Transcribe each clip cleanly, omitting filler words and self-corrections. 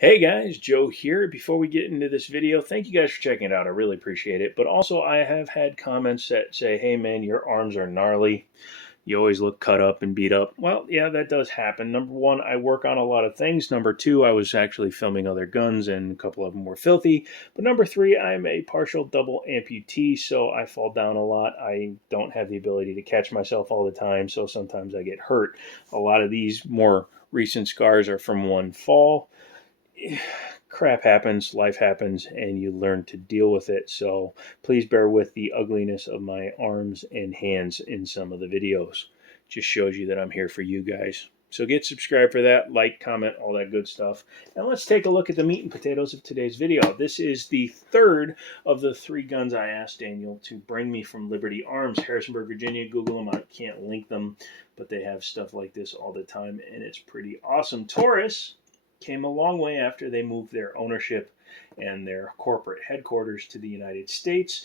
Hey guys, Joe here. Before we get into this video, thank you guys for checking it out. I really appreciate it. But also, I have had comments that say, hey man, your arms are gnarly. You always look cut up and beat up. Well, yeah, that does happen. Number one, I work on a lot of things. Number two, I was actually filming other guns and a couple of them were filthy. But number three, I'm a partial double amputee, so I fall down a lot. I don't have the ability to catch myself all the time, so sometimes I get hurt. A lot of these more recent scars are from one fall. Crap happens, life happens, and you learn to deal with it. So please bear with the ugliness of my arms and hands in some of the videos. Just shows you that I'm here for you guys. So get subscribed for that, like, comment, all that good stuff. And let's take a look at the meat and potatoes of today's video. This is the third of the three guns I asked Daniel to bring me from Liberty Arms, Harrisonburg, Virginia. Google them. I can't link them, but they have stuff like this all the time, and it's pretty awesome. Taurus came a long way after they moved their ownership and their corporate headquarters to the United States.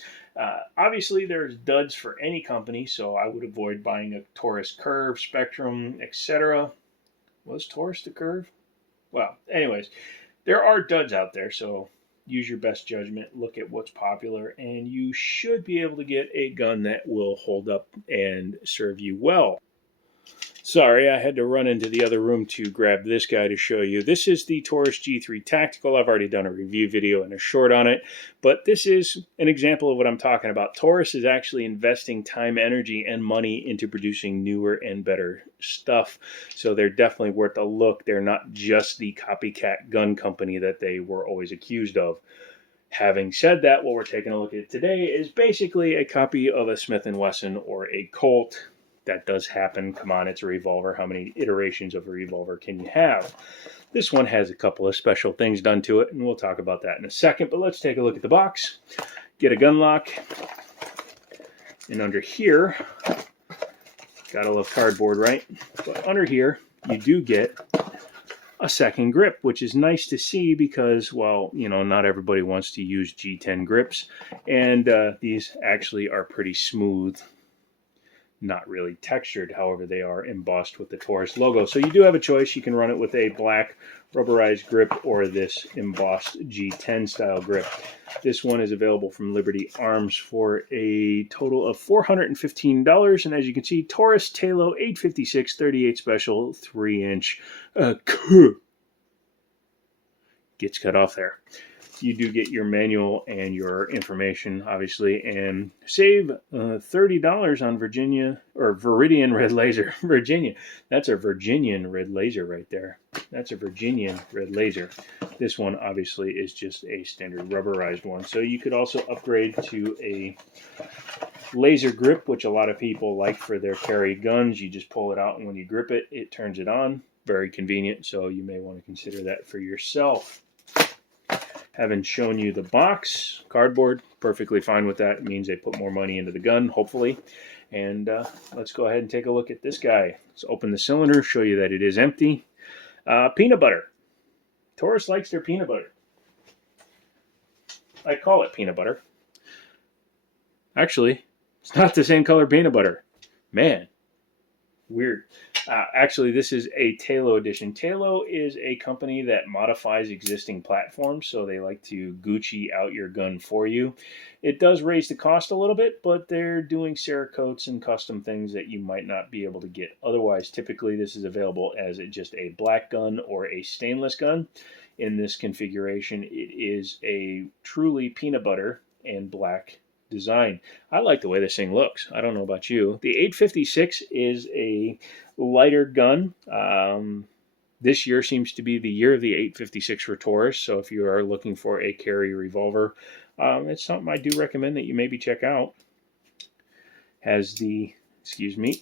Obviously, there's duds for any company, so I would avoid buying a Taurus Curve, Spectrum, etc. Was Taurus the Curve? Well, anyways, there are duds out there, so use your best judgment, look at what's popular, and you should be able to get a gun that will hold up and serve you well. Sorry, I had to run into the other room to grab this guy to show you. This is the Taurus G3 Tactical. I've already done a review video and a short on it, but this is an example of what I'm talking about. Taurus is actually investing time, energy, and money into producing newer and better stuff, so they're definitely worth a look. They're not just the copycat gun company that they were always accused of. Having said that, what we're taking a look at today is basically a copy of a Smith & Wesson or a Colt. That does happen. Come on, it's a revolver. How many iterations of a revolver can you have? This one has a couple of special things done to it, and we'll talk about that in a second. But let's take a look at the box. Get a gun lock. And under here, gotta love cardboard, right? But under here, you do get a second grip, which is nice to see because, well, you know, not everybody wants to use G10 grips. And these actually are pretty smooth. Not really textured, however, they are embossed with the Taurus logo. So you do have a choice. You can run it with a black rubberized grip or this embossed G10 style grip. This one is available from Liberty Arms for a total of $415. And as you can see, Taurus TALO 856 38 special 3-inch gets cut off there. You do get your manual and your information, obviously, and save $30 on Viridian Red Laser. Virginia. That's a Virginian Red Laser right there. That's a Virginian Red Laser. This one, obviously, is just a standard rubberized one. So you could also upgrade to a laser grip, which a lot of people like for their carry guns. You just pull it out, and when you grip it, it turns it on. Very convenient, so you may want to consider that for yourself. Having shown you the box, cardboard, perfectly fine with that. It means they put more money into the gun, hopefully. And let's go ahead and take a look at this guy. Let's open the cylinder, show you that it is empty. Peanut butter. Taurus likes their peanut butter. I call it peanut butter. Actually, it's not the same color peanut butter. Man, weird. Actually, this is a TALO edition. TALO is a company that modifies existing platforms, so they like to Gucci out your gun for you. It does raise the cost a little bit, but they're doing Cerakotes and custom things that you might not be able to get otherwise. Typically, this is available as just a black gun or a stainless gun. In this configuration, it is a truly peanut butter and black design. I like the way this thing looks. I don't know about you. The 856 is a lighter gun. This year seems to be the year of the 856 for Taurus, so if you are looking for a carry revolver, it's something I do recommend that you maybe check out. Has the, 6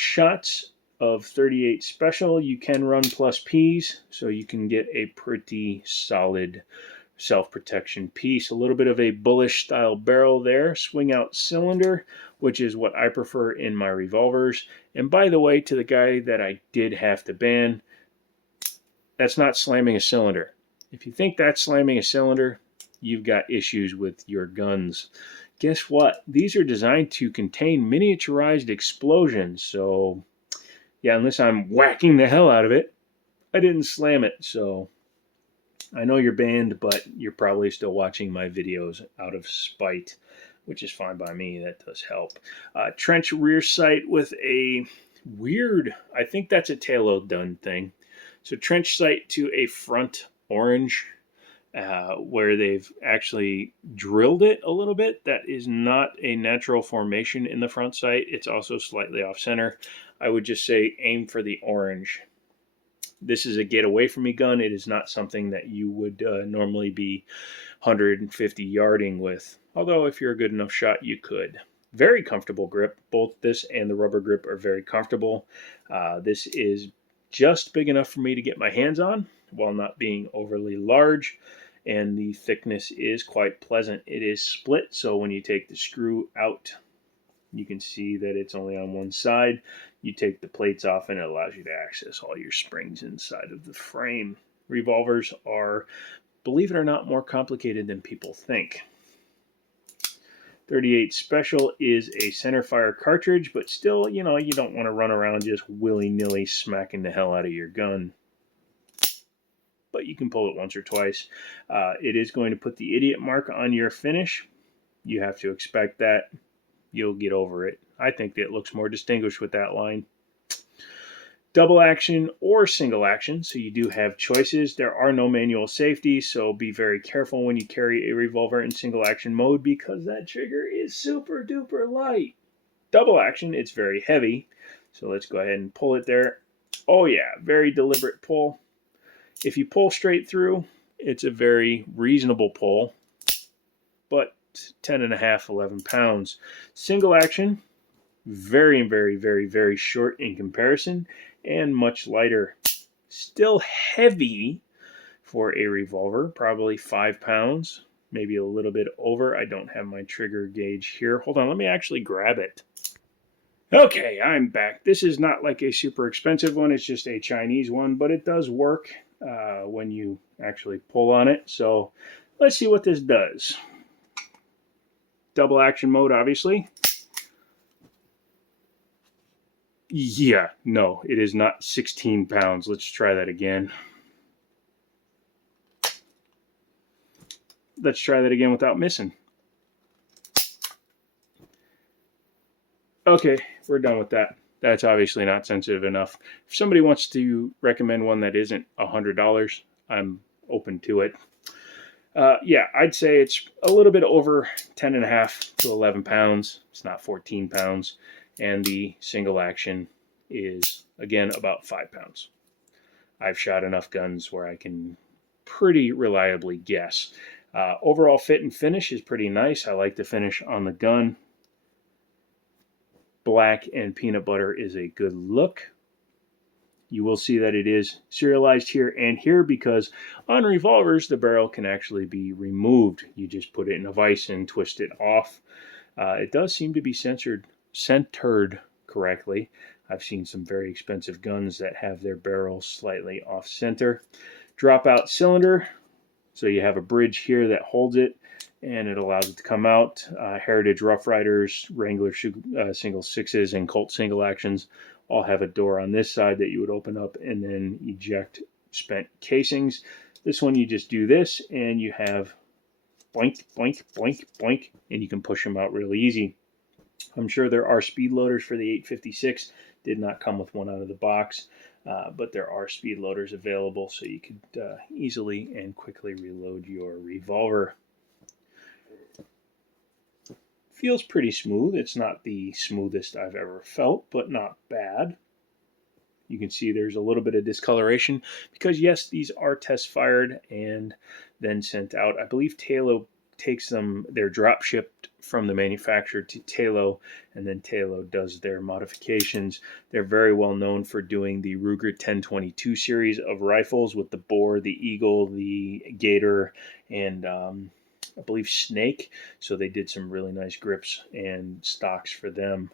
shots of 38 special. You can run plus Ps, so you can get a pretty solid self-protection piece. A little bit of a bullish style barrel there. Swing out cylinder, which is what I prefer in my revolvers. And by the way, to the guy that I did have to ban, that's not slamming a cylinder. If you think that's slamming a cylinder, you've got issues with your guns. Guess what? These are designed to contain miniaturized explosions. So yeah, unless I'm whacking the hell out of it, I didn't slam it, so I know you're banned, but you're probably still watching my videos out of spite, which is fine by me. That does help. Trench rear sight with a weird, I think that's a TALO done thing. So trench sight to a front orange, where they've actually drilled it a little bit. That is not a natural formation in the front sight. It's also slightly off center. I would just say aim for the orange. This is a get away from me gun. It is not something that you would normally be 150 yarding with. Although if you're a good enough shot, you could. Very comfortable grip. Both this and the rubber grip are very comfortable. This is just big enough for me to get my hands on while not being overly large. And the thickness is quite pleasant. It is split, so when you take the screw out, you can see that it's only on one side. You take the plates off and it allows you to access all your springs inside of the frame. Revolvers are, believe it or not, more complicated than people think. 38 Special is a center fire cartridge, but still, you know, you don't want to run around just willy-nilly smacking the hell out of your gun. But you can pull it once or twice. It is going to put the idiot mark on your finish. You have to expect that. You'll get over it. I think it looks more distinguished with that line. Double action or single action, so you do have choices. There are no manual safety, so be very careful when you carry a revolver in single action mode because that trigger is super duper light. Double action, it's very heavy, so let's go ahead and pull it there. Oh yeah, very deliberate pull. If you pull straight through, it's a very reasonable pull, but 10 and a half, 11 pounds. Single action, very, very, very, very short in comparison and much lighter. Still heavy for a revolver, probably 5 pounds, maybe a little bit over. I don't have my trigger gauge here. Hold on, let me actually grab it. Okay, I'm back. This is not like a super expensive one. It's just a Chinese one, but it does work when you actually pull on it. So let's see what this does. Double action mode, obviously. Yeah, no, it is not 16 pounds. Let's try that again. Let's try that again without missing. Okay, we're done with that. That's obviously not sensitive enough. If somebody wants to recommend one that isn't $100, I'm open to it. Yeah, I'd say it's a little bit over 10 and a half to 11 pounds. It's not 14 pounds. And the single action is, again, about 5 pounds. I've shot enough guns where I can pretty reliably guess. Overall fit and finish is pretty nice. I like the finish on the gun. Black and peanut butter is a good look. You will see that it is serialized here and here because on revolvers, the barrel can actually be removed. You just put it in a vise and twist it off. It does seem to be centered correctly. I've seen some very expensive guns that have their barrels slightly off center. Dropout cylinder. So you have a bridge here that holds it and it allows it to come out. Heritage Rough Riders, Wrangler single sixes, and Colt single actions all have a door on this side that you would open up and then eject spent casings. This one you just do this and you have boink, boink, boink, boink, and you can push them out really easy. I'm sure there are speed loaders for the 856. Did not come with one out of the box, but there are speed loaders available so you could easily and quickly reload your revolver. Feels pretty smooth. It's not the smoothest I've ever felt, but not bad. You can see there's a little bit of discoloration because, yes, these are test fired and then sent out. I believe TALO takes them, they're drop shipped from the manufacturer to TALO, and then TALO does their modifications. They're very well known for doing the Ruger 1022 series of rifles with the Boar, the Eagle, the Gator, and I believe Snake. So they did some really nice grips and stocks for them.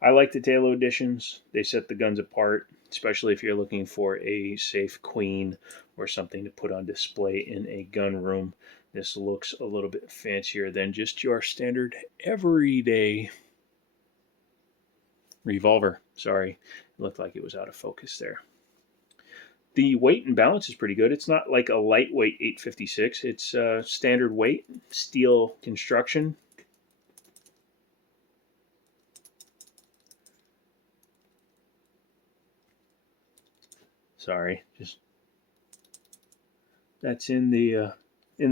I like the TALO editions. They set the guns apart, especially if you're looking for a safe queen or something to put on display in a gun room. This looks a little bit fancier than just your standard everyday revolver. Sorry, it looked like it was out of focus there. The weight and balance is pretty good. It's not like a lightweight 856. It's standard weight, steel construction. Sorry, just that's in the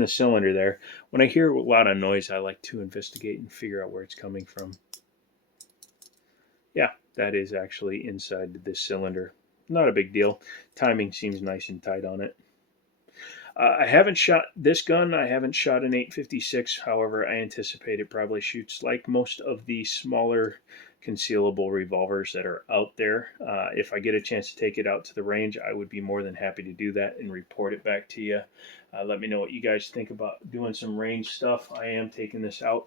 cylinder there. When I hear a lot of noise, I like to investigate and figure out where it's coming from. Yeah, that is actually inside this cylinder. Not a big deal. Timing seems nice and tight on it. I haven't shot this gun. I haven't shot an 856. However, I anticipate it probably shoots like most of the smaller concealable revolvers that are out there. If I get a chance to take it out to the range, I would be more than happy to do that and report it back to you. Let me know what you guys think about doing some range stuff. I am taking this out.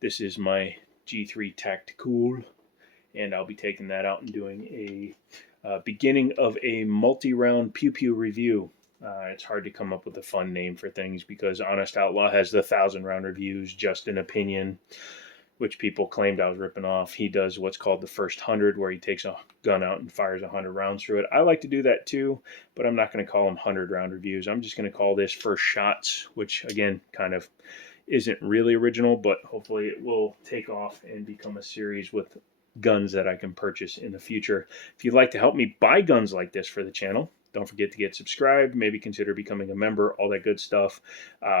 This is my G3 Tactical, and I'll be taking that out and doing a beginning of a multi-round pew-pew review. It's hard to come up with a fun name for things because Honest Outlaw has the 1,000-round reviews, just an opinion, which people claimed I was ripping off. He does what's called the first 100, where he takes a gun out and fires 100 rounds through it. I like to do that too, but I'm not going to call them 100-round reviews. I'm just going to call this first shots, which again kind of isn't really original, but hopefully it will take off and become a series with guns that I can purchase in the future. If you'd like to help me buy guns like this for the channel, don't forget to get subscribed, maybe consider becoming a member, all that good stuff.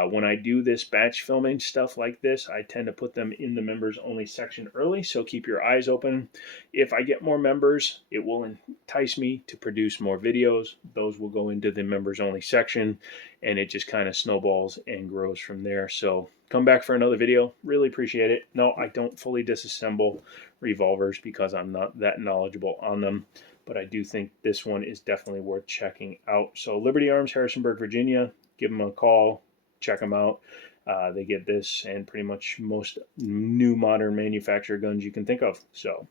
When I do this batch filming stuff like this, I tend to put them in the members only section early, so keep your eyes open. If I get more members, it will entice me to produce more videos. Those will go into the members only section, and it just kind of snowballs and grows from there. So come back for another video. Really appreciate it. No, I don't fully disassemble revolvers because I'm not that knowledgeable on them, but I do think this one is definitely worth checking out. So Liberty Arms, Harrisonburg, Virginia. Give them a call. Check them out. They get this and pretty much most new modern manufacturer guns you can think of. So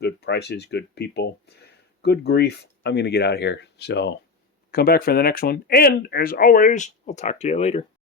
good prices, good people, good grief. I'm going to get out of here. So come back for the next one. And as always, I'll talk to you later.